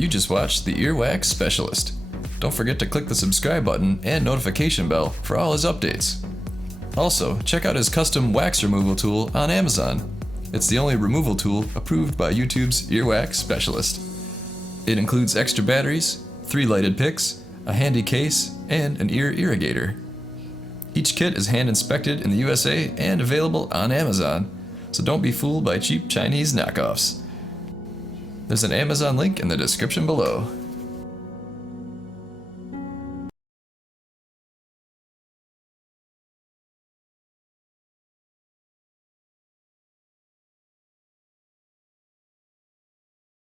You just watched the Earwax Specialist. Don't forget to click the subscribe button and notification bell for all his updates. Also, check out his custom wax removal tool on Amazon. It's the only removal tool approved by YouTube's Earwax Specialist. It includes extra batteries, 3 lighted picks, a handy case, and an ear irrigator. Each kit is hand inspected in the USA and available on Amazon, so don't be fooled by cheap Chinese knockoffs. There's an Amazon link in the description below.